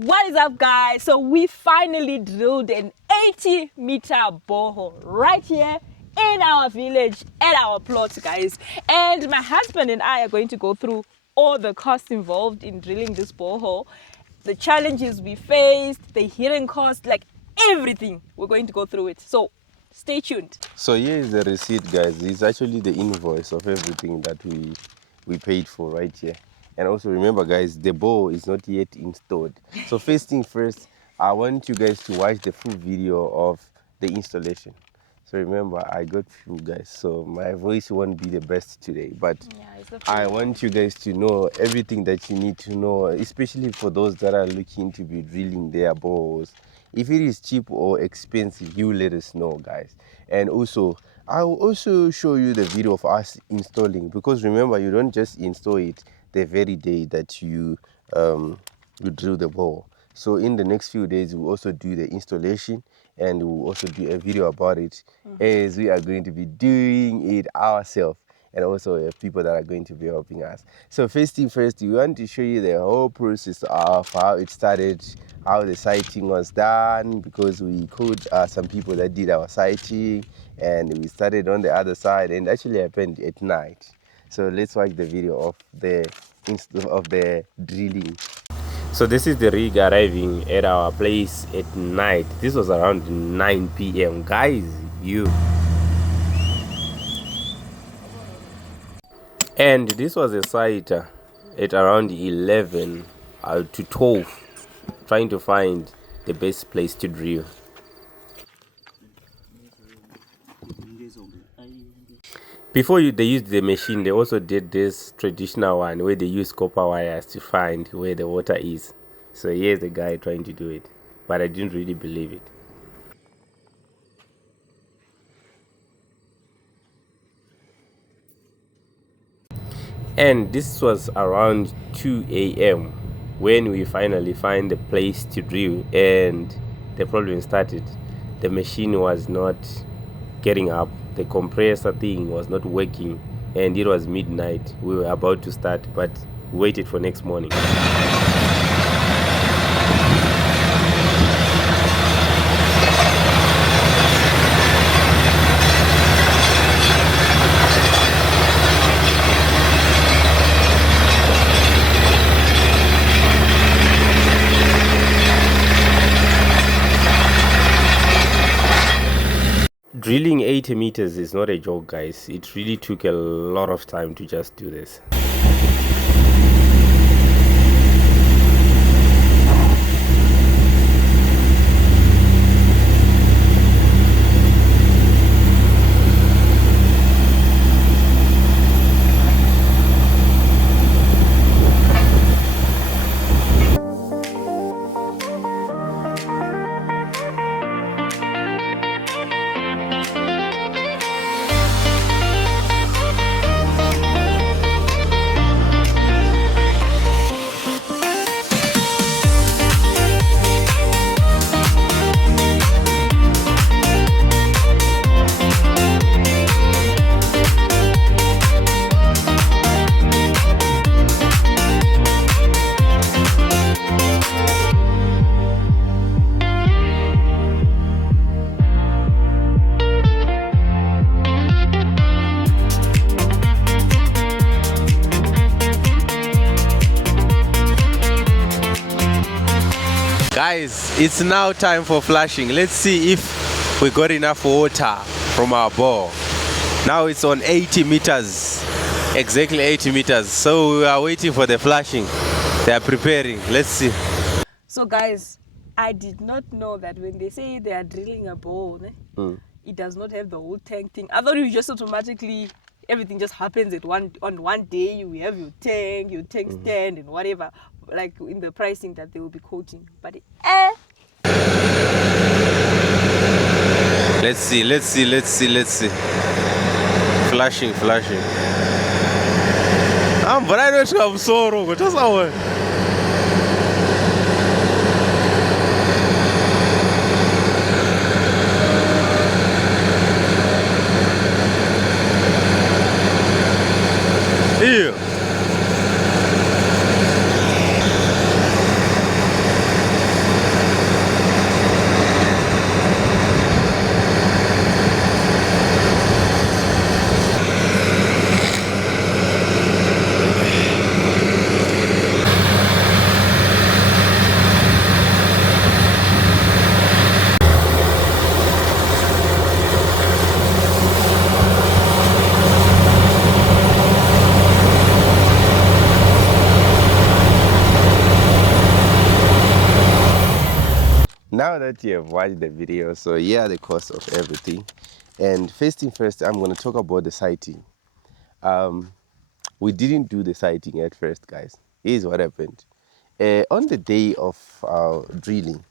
What is up, guys? So we finally drilled an 80-meter borehole right here in our village at our plot, guys. And my husband and I are going to go through all the costs involved in drilling this borehole, the challenges we faced, the hidden costs, like everything. We're going to go through it. So stay tuned. So here is the receipt, guys. It's actually the invoice of everything that we paid for right here. And also remember, guys, the bowl is not yet installed. So first thing first, I want you guys to watch the full video of the installation. So remember, I got few guys, so my voice won't be the best today, but I want you guys to know everything that you need to know, especially for those that are looking to be drilling their boreholes. If it is cheap or expensive, you let us know, guys. And also, I will also show you the video of us installing, because remember, you don't just install it the very day that you drill the borehole. So in the next few days, we'll also do the installation, and we'll also do a video about it, as we are going to be doing it ourselves, and also people that are going to be helping us. So first thing first, we want to show you the whole process of how it started, how the sighting was done, because we called some people that did our sighting, and we started on the other side, and actually happened at night. So let's watch the video of the drilling. So this is the rig arriving at our place at night. This was around 9 p.m. guys. And this was a site at around 11 to 12, trying to find the best place to drill. Before they used the machine, they also did this traditional one where they use copper wires to find where the water is. So here's the guy trying to do it, but I didn't really believe it. And this was around 2 a.m. when we finally find the place to drill, and the problem started. The machine was not getting up, the compressor thing was not working, and it was midnight. We were about to start, but we waited for next morning. Drilling 80 meters is not a joke, guys. It really took a lot of time to just do this. Guys, it's now time for flushing. Let's see if we got enough water from our bore. Now it's on 80 meters, exactly 80 meters. So we are waiting for the flushing. They are preparing. Let's see. So guys, I did not know that when they say they are drilling a borehole, it does not have the whole tank thing. I thought you just automatically, everything just happens on one day. You have your tank stand and whatever, like in the pricing that they will be quoting. But let's see. Flashing. But I don't have sorrow. What is our? Here. now that you have watched the video, so yeah, the cost of everything. And first thing first, I'm going to talk about the sighting. We didn't do the sighting at first, guys. Here's what happened. On the day of drilling,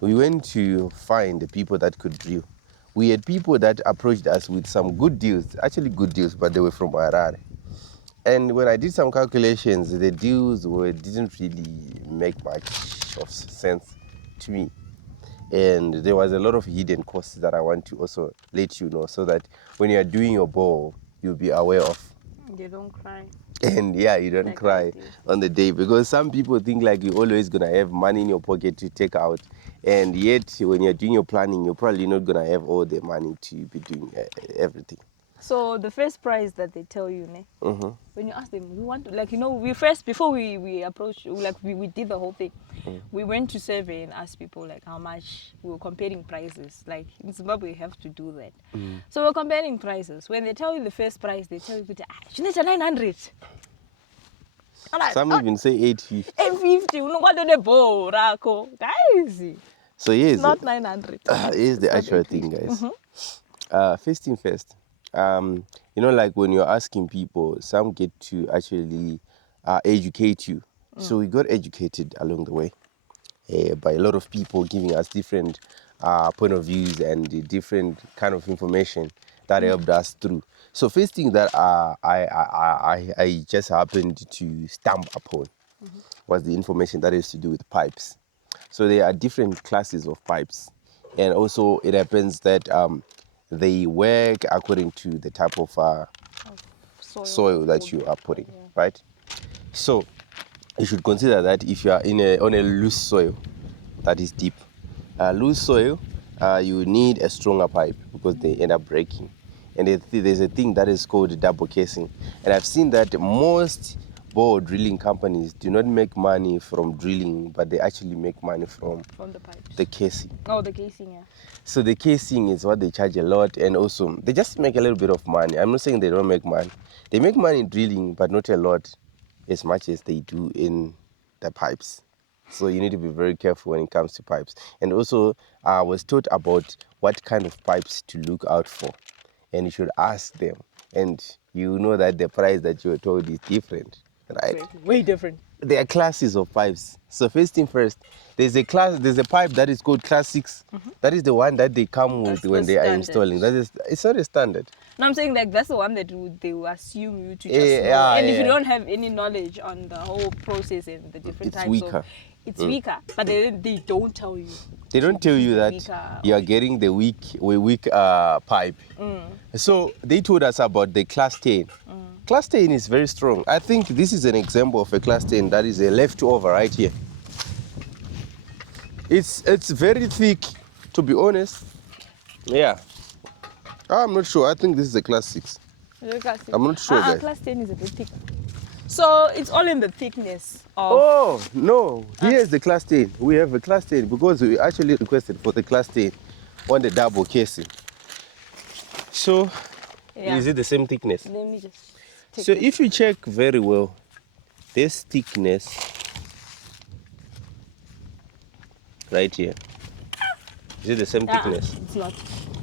we went to find the people that could drill. We had people that approached us with some good deals, actually good deals, but they were from Harare. And when I did some calculations, the deals didn't really make much of sense to me. And there was a lot of hidden costs that I want to also let you know, so that when you are doing your bore, you'll be aware of. You don't cry. And yeah, you don't cry on the day, because some people think like you're always gonna have money in your pocket to take out, and yet when you're doing your planning, you're probably not gonna have all the money to be doing everything. So the first price that they tell you, when you ask them, we want to, like, we first, before we approach, like we did the whole thing, we went to survey and asked people like how much. We were comparing prices. Like in Zimbabwe, you have to do that. So we're comparing prices. When they tell you the first price, they tell you, you need 900. Some even say 850. 850, guys. So here's not 900. Here's the actual thing, guys. First thing first. Like when you're asking people, some get to actually educate you. So we got educated along the way by a lot of people giving us different point of views and the different kind of information that helped us through. So first thing that I just happened to stumble upon was the information that has to do with pipes. So there are different classes of pipes, and also it happens that they work according to the type of soil that you are putting, right? So you should consider that if you are on a loose soil that is deep, loose soil, you need a stronger pipe because they end up breaking. And there's a thing that is called double casing. And I've seen that most bore drilling companies do not make money from drilling, but they actually make money from the pipes. The casing. Oh, the casing, yeah. So the casing is what they charge a lot, and also they just make a little bit of money. I'm not saying they don't make money. They make money in drilling, but not a lot as much as they do in the pipes. So you need to be very careful when it comes to pipes. And also I was taught about what kind of pipes to look out for, and you should ask them, and you know that the price that you were told is different, right? Way different. There are classes of pipes. So first thing first, there's a pipe that is called class 6. That is the one that they come with when they are installing. It's not a standard. No, I'm saying like that's the one that they will assume you to just know. And if you don't have any knowledge on the whole process and the different types of, it's weaker. But they don't tell you. They don't tell you that you are getting the weak pipe. So they told us about the class 10. Class 10 is very strong. I think this is an example of a class 10 that is a leftover right here. It's very thick, to be honest. Yeah. I'm not sure. I think this is a class 6. I'm not sure, guys. Class 10 is a bit thick. So it's all in the thickness of... Oh, no. Here's the class 10. We have a class 10 because we actually requested for the class 10 on the double casing. So, is it the same thickness? Let me just... So if you check very well, this thickness right here, is it the same thickness? It's not.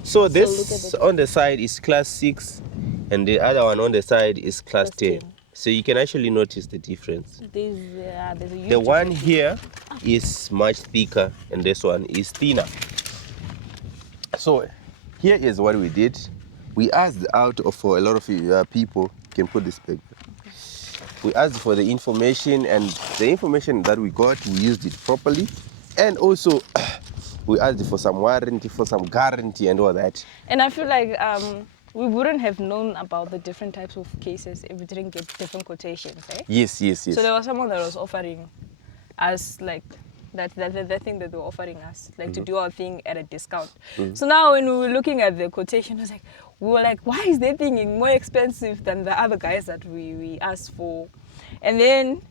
So this on the side is class 6 and the other one on the side is class 10. So you can actually notice the difference. There's a huge the one here is much thicker and this one is thinner. So here is what we did. We asked out for a lot of people. Can put this back. We asked for the information, and the information that we got, we used it properly, and also we asked for some warranty, for some guarantee and all that. And I feel like we wouldn't have known about the different types of cases if we didn't get different quotations, eh? Yes. So there was someone that was offering us like that thing that they were offering us, like to do our thing at a discount. So now when we were looking at the quotation, we were like, why is that thing more expensive than the other guys that we asked for? And then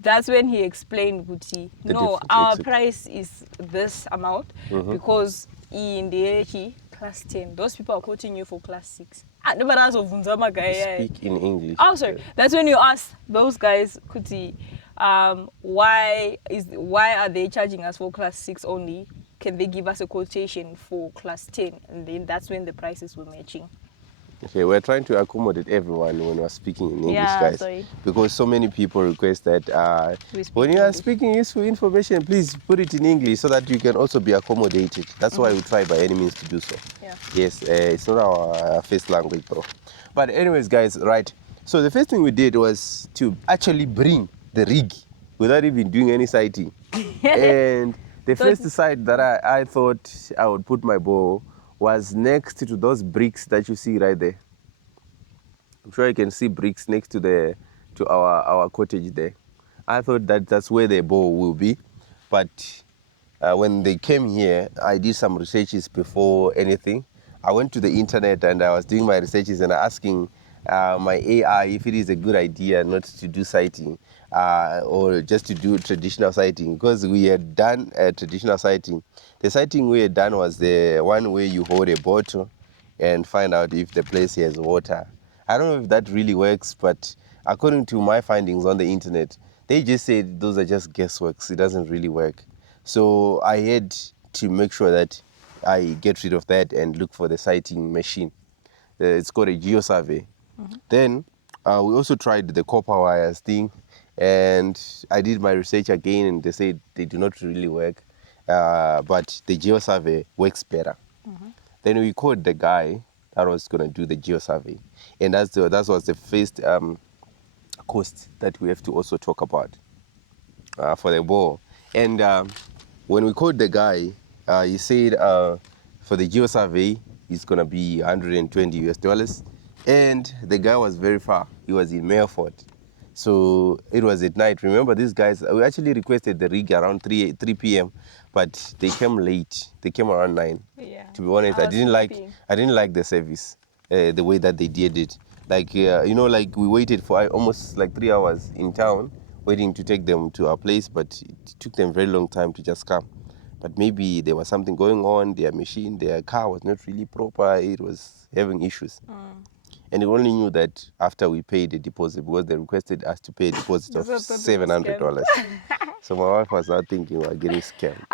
that's when he explained, Guti, no, our price is this amount because in the class 10, those people are quoting you for class 6. Speak in English. Oh, sorry. That's when you ask those guys, Kuti, why are they charging us for class 6 only can they give us a quotation for class 10? And then that's when the prices were matching. Okay, we're trying to accommodate everyone when we're speaking in English, Yeah, guys. sorry. Because so many people request that We speak when you are English. speaking useful information, please put it in English so that you can also be accommodated. That's why we try by any means to do so. Yeah. Yes, it's not our first language, though. But anyways, guys, right. So the first thing we did was to actually bring the rig without even doing any sighting. And the So- first site that I thought I would put my bow was next to those bricks that you see right there. I'm sure you can see bricks next to our cottage there. I thought that that's where the bow will be, but when they came here, I did some researches before anything. I went to the internet and I was doing my researches and asking my AI if it is a good idea not to do sighting or just to do traditional sighting, because we had done traditional sighting. The sighting we had done was the one where you hold a bottle and find out if the place has water. I don't know if that really works, but according to my findings on the internet, they just said those are just guessworks. It doesn't really work. So I had to make sure that I get rid of that and look for the sighting machine. It's called a geosurvey. Then we also tried the copper wires thing, and I did my research again, and they said they do not really work, but the geosurvey works better. Then we called the guy that was going to do the geosurvey, and that was the first cost that we have to also talk about for the ball. And when we called the guy, he said for the geosurvey, it's going to be 120 US dollars. And the guy was very far. He was in Melfort. So it was at night. Remember, these guys, we actually requested the rig around 3 p.m., but they came late. They came around 9. Yeah. To be honest, I didn't like the service, the way that they did it. Like, like we waited for almost like 3 hours in town waiting to take them to our place, but it took them a very long time to just come. But maybe there was something going on, their car was not really proper, it was having issues. And we only knew that after we paid the deposit, because they requested us to pay a deposit of $700. So my wife was now thinking we were getting scammed.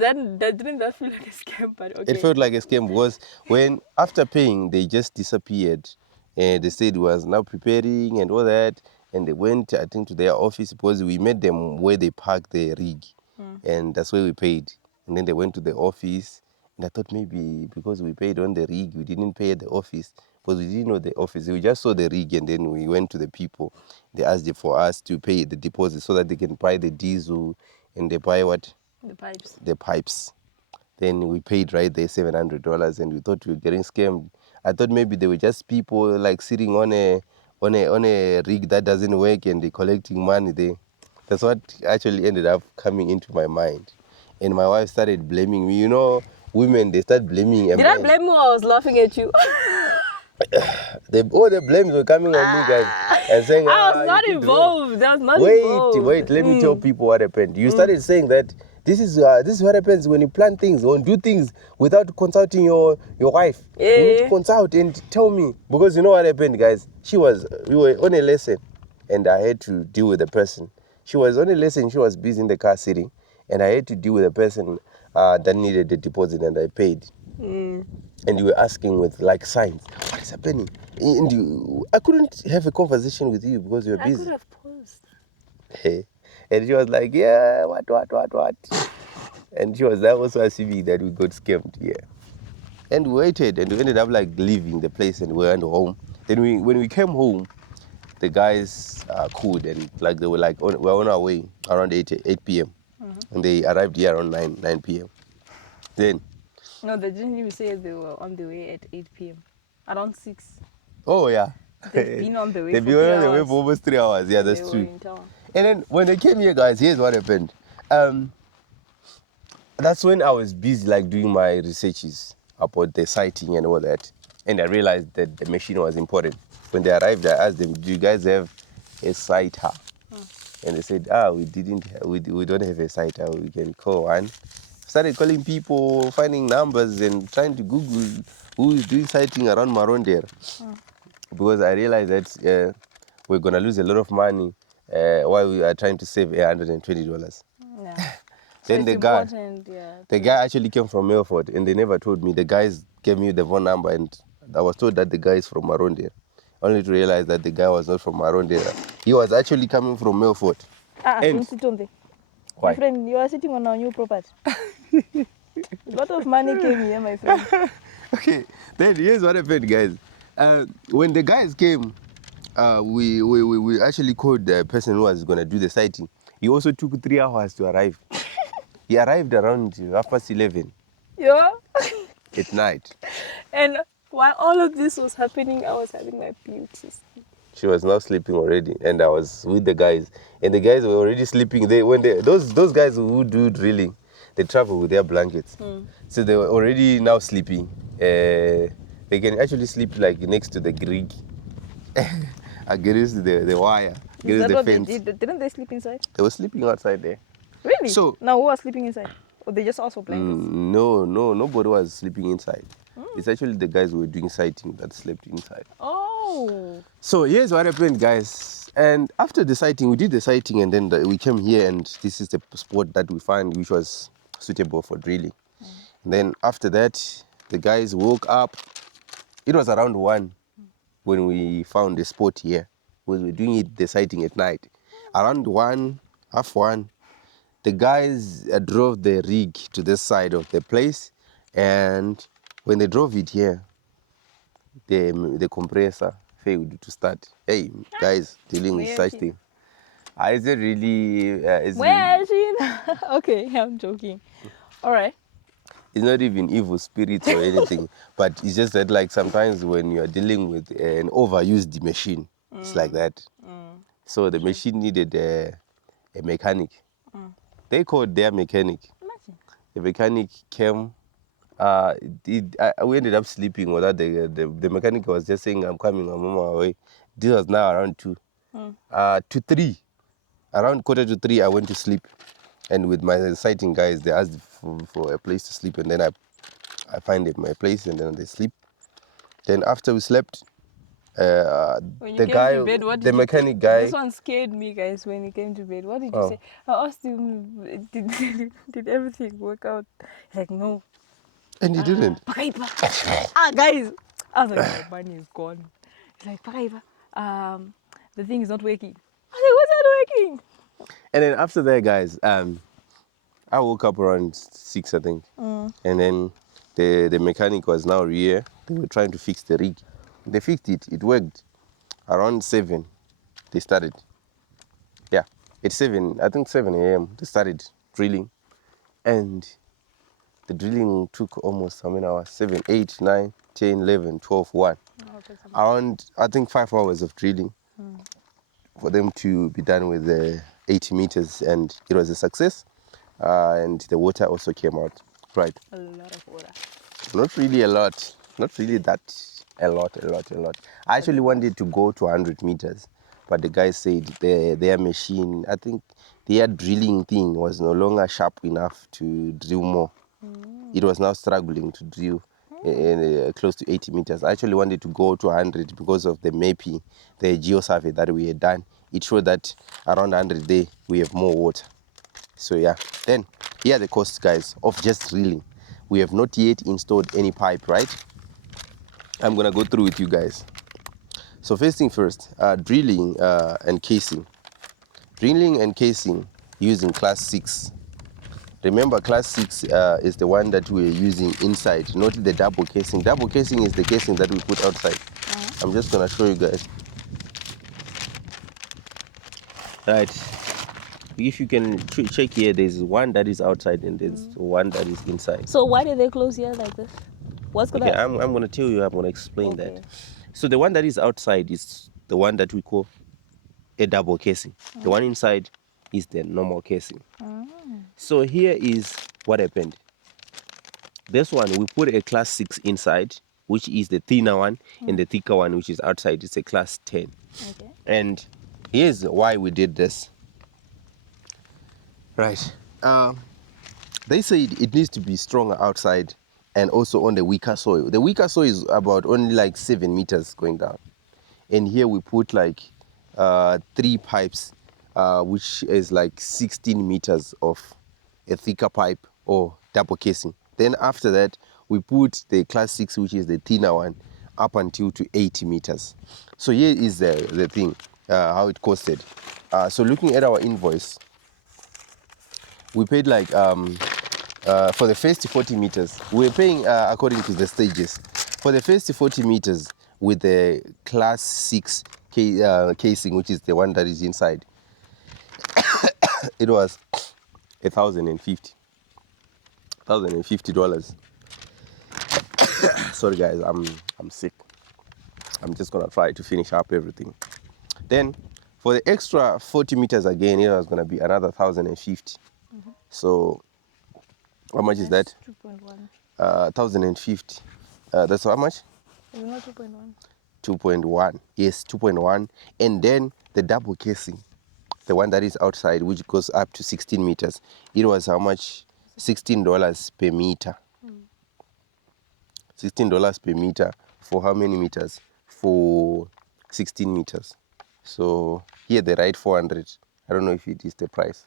Didn't that feel like a scam? But okay. It felt like a scam because when after paying, they just disappeared. And they said was now preparing and all that. And they went, I think, to their office because we met them where they parked the rig. And that's where we paid. And then they went to the office. And I thought maybe because we paid on the rig, we didn't pay at the office. Because we didn't know the office. We just saw the rig and then we went to the people. They asked for us to pay the deposit so that they can buy the diesel and they buy what? The pipes. The pipes. Then we paid right there $700 and we thought we were getting scammed. I thought maybe they were just people like sitting on a rig that doesn't work and they're collecting money there. That's what actually ended up coming into my mind. And my wife started blaming me. You know, women, they start blaming a Did man. I blame you or I was laughing at you? All the blames were coming on me, guys, and saying, I was not you did involved. I was not wrong. involved. Wait, let me tell people what happened. You started saying that this is what happens when you plan things or do things without consulting your wife. You need to consult and tell me, because you know what happened, guys. We were on a lesson, and I had to deal with the person. She was on a lesson. She was busy in the car sitting, and I had to deal with the person that needed the deposit, and I paid. And you were asking with like signs, what is happening? And I couldn't have a conversation with you because you were busy. I could have paused. Hey. And she was like, yeah, what? And she was also assuming that we got scammed, yeah. And we waited and we ended up like leaving the place and we went home. Then when we came home, the guys called and like they were like, we're on our way around 8 p.m. And they arrived here around 9 p.m. Then No, they didn't even say they were on the way at 8 p.m. Around 6. oh yeah. They've been on the way They've for been 3 on the way hours. for almost 3 hours. Yeah, that's They were true. in town. And then when they came here, guys, here's what happened. That's when I was busy like doing my researches about the sighting and all that. And I realized that the machine was important. When they arrived, I asked them, do you guys have a sighter? And they said, we don't have a sighter. We can call one. Started calling people, finding numbers and trying to Google who is doing sighting around Maronder. Because I realized that we're going to lose a lot of money while we are trying to save $120. Yeah. So Then it's the guy, important, yeah. the guy actually came from Milford, and they never told me. The guys gave me the phone number, and I was told that the guy is from Maronde. Only to realize that the guy was not from Maronde. He was actually coming from Milford. And Don't sit on there. why? My friend, you are sitting on our new property. A lot of money came here, my friend. Okay, then here's what happened, guys. When the guys came, we actually called the person who was going to do the sighting. He also took 3 hours to arrive. He arrived around 11:30 Yeah. at night. And while all of this was happening, I was having my beauty sleep. She was now sleeping already, and I was with the guys. And the guys were already sleeping. Those guys who do drilling, they travel with their blankets. So they were already now sleeping. They can actually sleep like next to the grig, against the wire, Is against that the what fence. they did? Didn't they sleep inside? They were sleeping outside there. Really? So Now who was sleeping inside? Or they just also blankets? no, nobody was sleeping inside. It's actually the guys who were doing sighting that slept inside. Oh. So here's what happened, guys. And after the sighting, we did the sighting, and then we came here, and this is the spot that we found which was suitable for drilling. And then after that, the guys woke up. It was around 1 when we found the spot here. We were doing the sighting at night. Around 1, half 1, the guys drove the rig to this side of the place, and when they drove it here, the compressor failed to start. Hey, guys, dealing with such thing. Is it really? Okay, I'm joking. All right. It's not even evil spirits or anything, but it's just that like sometimes when you are dealing with an overused machine, it's like that. So the machine needed a mechanic. They called their mechanic. Imagine. The mechanic came. We ended up sleeping without the mechanic was just saying, I'm coming, I'm on my way. This was now around 2. To 3. Around 2:45, I went to sleep. And with my sighting guys, they asked for a place to sleep. And then I find my place, and then they sleep. Then after we slept, When you the came guy, to bed, what the did you mechanic say? guy. This one scared me, guys, when he came to bed. What did you Oh. say? I asked him, did everything work out? He's like, no. And he didn't. Pakaiba. Guys. I was like, my money is gone. He's like, Pakaiba, the thing is not working. I was like, what's not working? And then after that, guys, I woke up around 6, I think. And then the mechanic was now here. They were trying to fix the rig. They fixed it. It worked. Around 7, they started. Yeah, at 7, I think 7 a.m., they started drilling. And the drilling took almost how many hours? 7, 8, 9, 10, 11, 12, 1. Around, I think, 5 hours of drilling for them to be done with the 80 meters. And it was a success. And the water also came out. Right. A lot of water. Not really a lot. Not really that a lot. I actually wanted to go to 100 meters. But the guy said their machine, I think their drilling thing was no longer sharp enough to drill more. It was now struggling to drill close to 80 meters. I actually wanted to go to 100 because of the mapping, the geo-survey that we had done. It showed that around 100 there, we have more water. So yeah, then here are the costs, guys, of just drilling. We have not yet installed any pipe, right? I'm gonna go through with you guys. So first thing first, drilling and casing. Drilling and casing using class 6. Remember, class 6 is the one that we're using inside, not the double casing. Double casing is the casing that we put outside. I'm just gonna show you guys. Right. If you can check here, there's one that is outside and there's one that is inside. So why did they close here like this? What's gonna happen? I'm gonna tell you, I'm gonna explain that. So the one that is outside is the one that we call a double casing. The one inside is the normal casing. So here is what happened. This one, we put a class 6 inside, which is the thinner one, and the thicker one, which is outside, is a class 10. Okay. And here's why we did this. Right. They said it needs to be stronger outside and also on the weaker soil. The weaker soil is about only like 7 meters going down. And here we put like 3 pipes, which is like 16 meters of a thicker pipe or double casing. Then after that, we put the class 6, which is the thinner one, up until to 80 meters. So here is the thing, how it costed. So looking at our invoice, we paid like, for the first 40 meters, we're paying according to the stages. For the first 40 meters with the class 6 casing, which is the one that is inside, it was $1,050. Sorry guys, I'm sick. I'm just gonna try to finish up everything. Then for the extra 40 meters again, it was gonna be another 1,050. So how much is that? 2.1. 1,050. That's how much? Is it not 2.1? 2.1. Yes, 2.1. And then the double casing, the one that is outside, which goes up to 16 meters. It was how much? $16 per meter. $16 per meter for how many meters? For 16 meters. So here they write 400. I don't know if it is the price.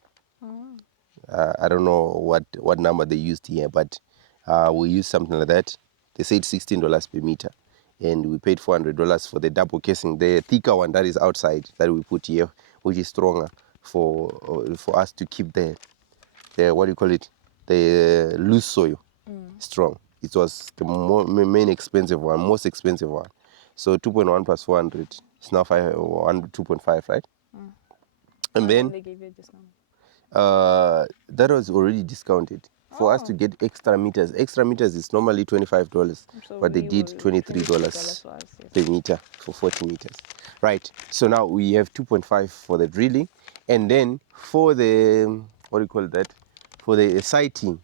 I don't know what number they used here, but we used something like that. They said $16 per meter, and we paid $400 for the double casing, the thicker one that is outside that we put here, which is stronger for us to keep the what do you call it, the loose soil strong. It was the main expensive one, most expensive one. So 2.1 plus 400, it's now 2.5, right? And then They gave you a discount. that was already discounted. For us to get extra meters is normally $25, So but they we did were $23 for us, yes. per meter for 40 meters. Right, so now we have 2.5 for the drilling, and then for the, what do you call that, for the sighting,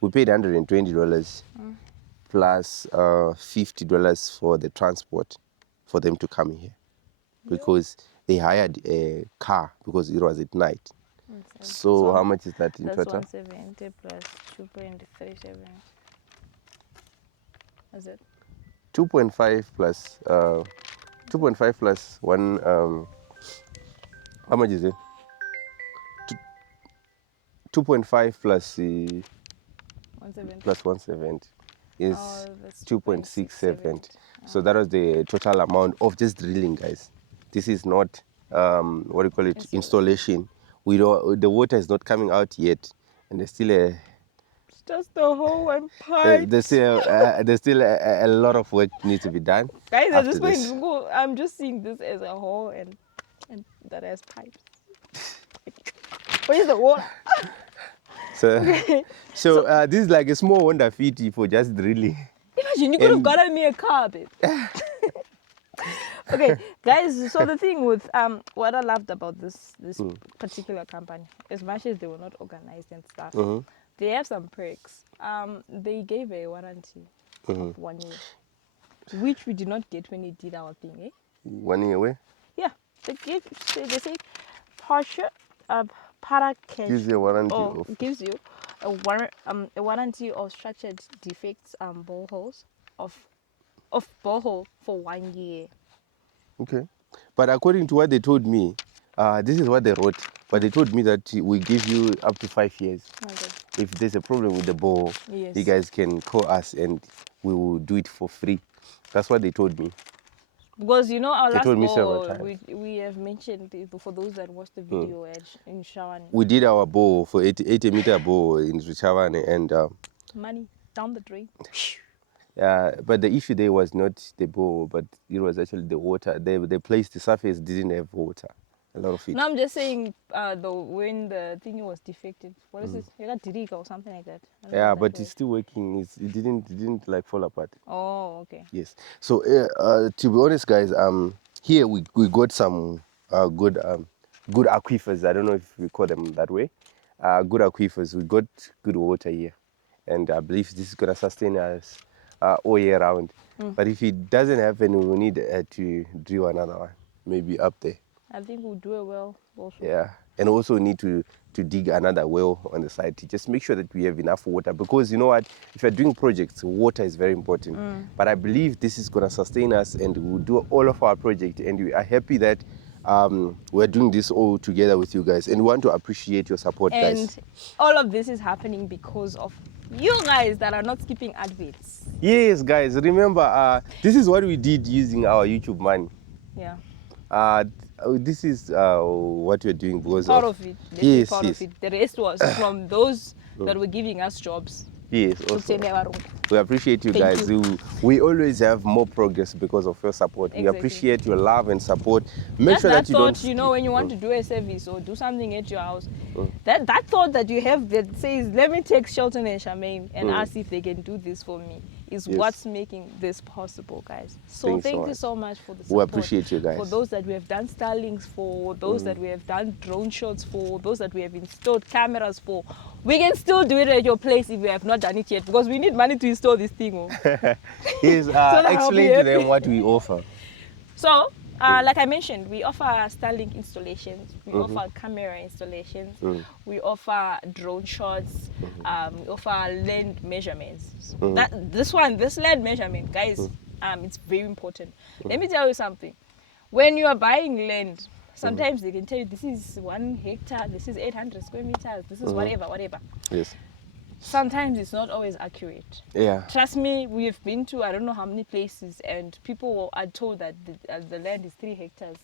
we paid $120 plus $50 for the transport for them to come here, because they hired a car because it was at night. So how much is that in That's total? 170 plus 2.37. Is it? 2.5 plus 2.5 plus one. How much is it? 2.5 plus 170. plus 170 is That's 2.670. So that was the total amount of just drilling, guys. This is not what do you call it, installation. We don't, the water is not coming out yet, and there's still a It's just the hole and pipe. there's still a lot of work needs to be done. Guys, at after this point, this. I'm just seeing this as a hole and that has pipes. Where's the water? So, this is like a small Honda Fit for just drilling. Imagine you could have gotten me a car, babe. Okay, guys. So the thing with what I loved about this particular company, as much as they were not organized and stuff, they have some perks. They gave a warranty of 1 year, which we did not get when we did our thing, eh? 1 year away? Yeah, they say Porsche Paracash Gives you a warranty gives you a warranty of structured defects boreholes of borehole for 1 year. Okay. But according to what they told me, this is what they wrote, but they told me that we give you up to 5 years. Okay. If there's a problem with the borehole, Yes. you guys can call us and we will do it for free. That's what they told me. Because you know our They last told me several bore, times. we have mentioned it for those that watched the video in Shawan. We did our bore for 80 meter bore in Richavane, and Money down the drain. but the issue there was not the bore, but it was actually the water. The place, the surface didn't have water, a lot of it. No, I'm just saying when the thing was defective. What is it? You got Dirika or something like that. I don't know Yeah, what that but was. it's still working. It didn't like fall apart. Oh, okay. Yes. So to be honest, guys, here we got some good aquifers. I don't know if we call them that way. Good aquifers. We got good water here, and I believe this is gonna sustain us all year round. But if it doesn't happen, we will need to drill another one, maybe up there. I think we'll do it well also. Yeah, and also need to dig another well on the side to just make sure that we have enough water, because you know what, if you're doing projects, water is very important. But I believe this is going to sustain us, and we'll do all of our project, and we are happy that we're doing this all together with you guys, and we want to appreciate your support, And guys. all of this is happening because of you guys that are not skipping adverts. Yes, guys, remember, this is what we did using our YouTube money. Yeah. This is what we're doing because Part of of it. Let's say yes, part yes, of it. The rest was from those that were giving us jobs. yes. So Also, tell everyone. we appreciate you Thank guys. you. We always have more progress because of your support. We Exactly. appreciate your love and support. Make That's sure that that you thought, don't you know, skip. when you want to do a service or do something at your house, that thought that you have that says, let me text Shelton and Charmaine and ask if they can do this for me, is Yes. what's making this possible, guys. So Thanks so thank you much. so much for the support. We appreciate you guys. For those that we have done Starlinks for, those that we have done drone shots for, those that we have installed cameras for. We can still do it at your place if we have not done it yet, because we need money to install this thing. Oh. Yes, that I'll be explain to happy. them what we offer. So, like I mentioned, we offer Starlink installations, we offer camera installations, we offer drone shots, we offer land measurements. This land measurement, guys, it's very important. Let me tell you something. When you are buying land, sometimes they can tell you this is 1 hectare, this is 800 square meters, this is whatever. Yes. Sometimes it's not always accurate. Yeah. Trust me, we have been to I don't know how many places, and people are told that the land is 3 hectares,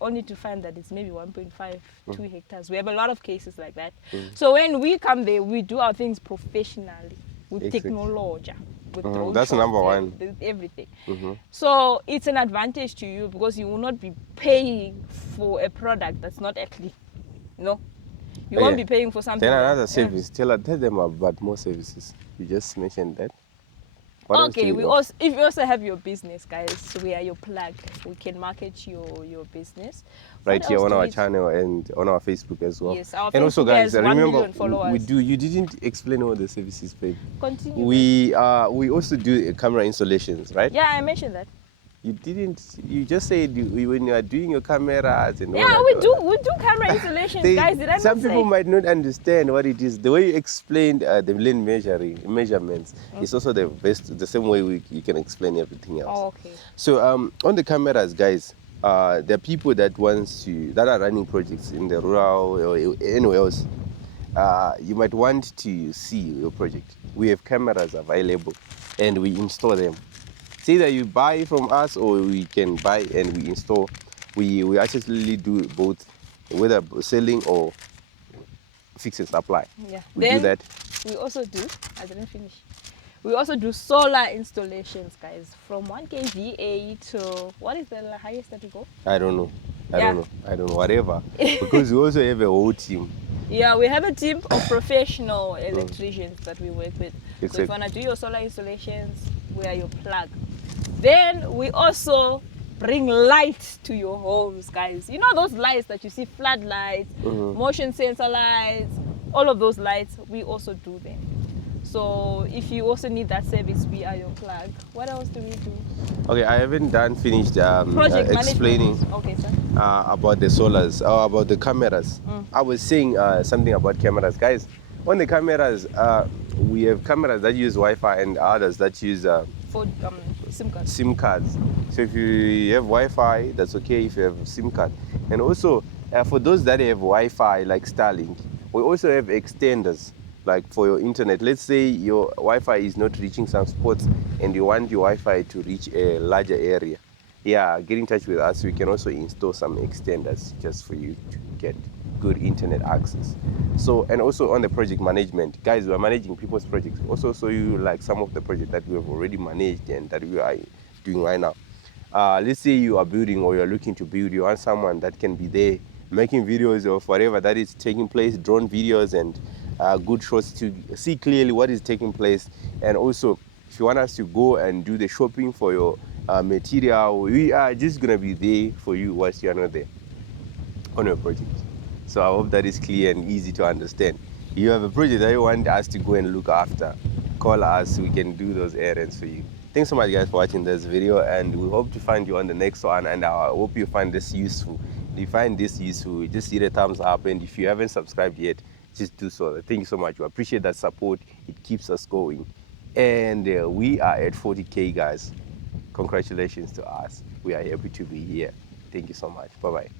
only to find that it's maybe 1.5, 2 hectares. We have a lot of cases like that. So when we come there, we do our things professionally with Exactly. technology. With drone That's shots, number one. with everything. So it's an advantage to you because you will not be paying for a product that's not actually, no. You won't be paying for something. Then that- another service. Tell them about more services. You just mentioned that. What else do Okay, you we offer? also, if you also have your business, guys, we are your plug. We can market your business. Right What here else on do our we- channel and on our Facebook as well. Yes, our and also, Facebook guys, has 1 remember million followers. you didn't explain all the services, babe. Continue. We also do camera installations, right? Yeah, I mentioned that. You didn't. You just said when you are doing your cameras and all Yeah, that, we all do. that. We do camera installations, guys. Did I Some not people say? might not understand what it is. The way you explained the land measurements is also the best. The same way you can explain everything else. Oh, okay. So on the cameras, guys, there are people that that are running projects in the rural or anywhere else. You might want to see your project. We have cameras available, and we install them. It's either you buy from us or we can buy and we install. We actually do both, whether selling or fix and supply. Yeah. We Then do that. we also do. I didn't finish. We also do solar installations, guys, from 1 kVA to what is the highest that we go? I don't know. I Yeah. don't know. Whatever. Because we also have a whole team. Yeah, we have a team of professional electricians that we work with. So if Exactly. you want to do your solar installations, we are your plug. Then we also bring light to your homes, guys. You know those lights that you see, floodlights, motion sensor lights, all of those lights, we also do them. So if you also need that service, we are your plug. What else do we do? Okay, I haven't finished Project explaining management. Okay, sir. about the solars or about the cameras. I was saying something about cameras, guys. On the cameras, we have cameras that use Wi-Fi and others that use For SIM cards. SIM cards. So if you have Wi-Fi, that's okay. If you have a SIM card, and also for those that have Wi-Fi like Starlink, we also have extenders like for your internet. Let's say your Wi-Fi is not reaching some spots and you want your Wi-Fi to reach a larger area. Yeah, get in touch with us. We can also install some extenders just for you to get good internet access. So, and also on the project management, guys, we are managing people's projects. Also, show you like some of the projects that we have already managed and that we are doing right now. Let's say you are building or you're looking to build, you want someone that can be there making videos of whatever that is taking place, drone videos and good shots to see clearly what is taking place. And also, if you want us to go and do the shopping for your material, we are just going to be there for you whilst you are not there on your project. So I hope that is clear and easy to understand. You have a project that you want us to go and look after, call us, we can do those errands for you. Thanks so much, guys, for watching this video, and we hope to find you on the next one, and I hope you find this useful. If you find this useful, just hit a thumbs up, and if you haven't subscribed yet, just do so. Thank you so much. We appreciate that support. It keeps us going. And we are at 40K, guys. Congratulations to us. We are happy to be here. Thank you so much. Bye bye.